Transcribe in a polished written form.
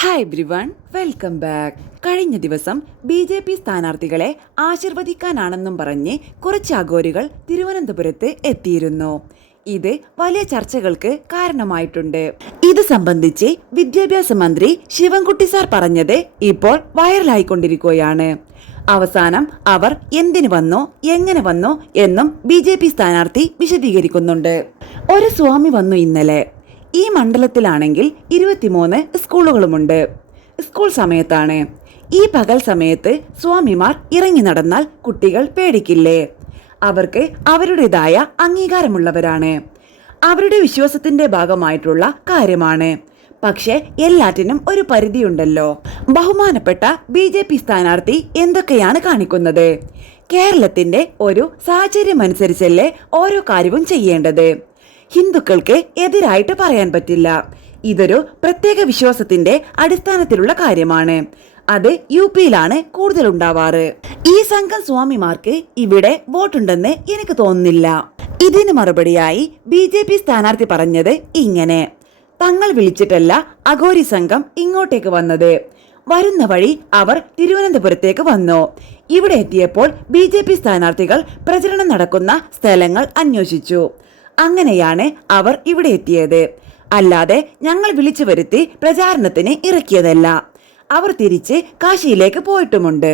Hi everyone, welcome back. കഴിഞ്ഞ ദിവസം BJP സ്ഥാനാർത്ഥികളെ ആശീർവദിക്കാനാണെന്നും പറഞ്ഞ് കുറച്ച് അഘോരികൾ തിരുവനന്തപുരത്ത് എത്തിയിരുന്നു. ഇത് വലിയ ചർച്ചകൾക്ക് കാരണമായിട്ടുണ്ട്. ഇത് സംബന്ധിച്ച് വിദ്യാഭ്യാസ മന്ത്രി ശിവൻകുട്ടി സാർ പറഞ്ഞത് ഇപ്പോൾ വൈറലായിക്കൊണ്ടിരിക്കുകയാണ്. അവസാനം അവർ എന്തിനു വന്നോ എങ്ങനെ വന്നോ എന്നും BJP സ്ഥാനാർത്ഥി വിശദീകരിക്കുന്നുണ്ട്. ഒരു സ്വാമി വന്നു ഇന്നലെ. ഈ മണ്ഡലത്തിലാണെങ്കിൽ 23 സ്കൂളുകളുമുണ്ട്. സ്കൂൾ സമയത്താണ്. ഈ പകൽ സമയത്ത് സ്വാമിമാർ ഇറങ്ങി നടന്നാൽ കുട്ടികൾ പേടിക്കില്ലേ? അവർക്ക് അവരുടേതായ അംഗീകാരമുള്ളവരാണ്. അവരുടെ വിശ്വാസത്തിന്റെ ഭാഗമായിട്ടുള്ള കാര്യമാണ്. പക്ഷെ എല്ലാറ്റിനും ഒരു പരിധിയുണ്ടല്ലോ. ബഹുമാനപ്പെട്ട BJP സ്ഥാനാർത്ഥി എന്തൊക്കെയാണ് കാണിക്കുന്നത്? കേരളത്തിന്റെ ഒരു സാഹചര്യമനുസരിച്ചല്ലേ ഓരോ കാര്യവും ചെയ്യേണ്ടത്. ഹിന്ദുക്കൾക്ക് എതിരായിട്ട് പറയാൻ പറ്റില്ല. ഇതൊരു പ്രത്യേക വിശ്വാസത്തിന്റെ അടിസ്ഥാനത്തിലുള്ള കാര്യമാണ്. അത് UP-യിലാണ് കൂടുതൽ ഉണ്ടാവാറ്. ഈ സംഘം സ്വാമിമാർക്ക് ഇവിടെ വോട്ടുണ്ടെന്ന് എനിക്ക് തോന്നുന്നില്ല. ഇതിന് മറുപടിയായി BJP സ്ഥാനാർത്ഥി പറഞ്ഞത് ഇങ്ങനെ: തങ്ങൾ വിളിച്ചിട്ടല്ല അഘോരി സംഘം ഇങ്ങോട്ടേക്ക് വന്നത്. വരുന്ന വഴി അവർ തിരുവനന്തപുരത്തേക്ക് വന്നു. ഇവിടെ എത്തിയപ്പോൾ BJP സ്ഥാനാർത്ഥികൾ പ്രചരണം നടക്കുന്ന സ്ഥലങ്ങൾ അന്വേഷിച്ചു. അങ്ങനെയാണ് അവർ ഇവിടെ എത്തിയത്. അല്ലാതെ ഞങ്ങൾ വിളിച്ചു വരുത്തി പ്രചാരണത്തിന് ഇറക്കിയതല്ല. അവർ തിരിച്ച് കാശിയിലേക്ക് പോയിട്ടുമുണ്ട്.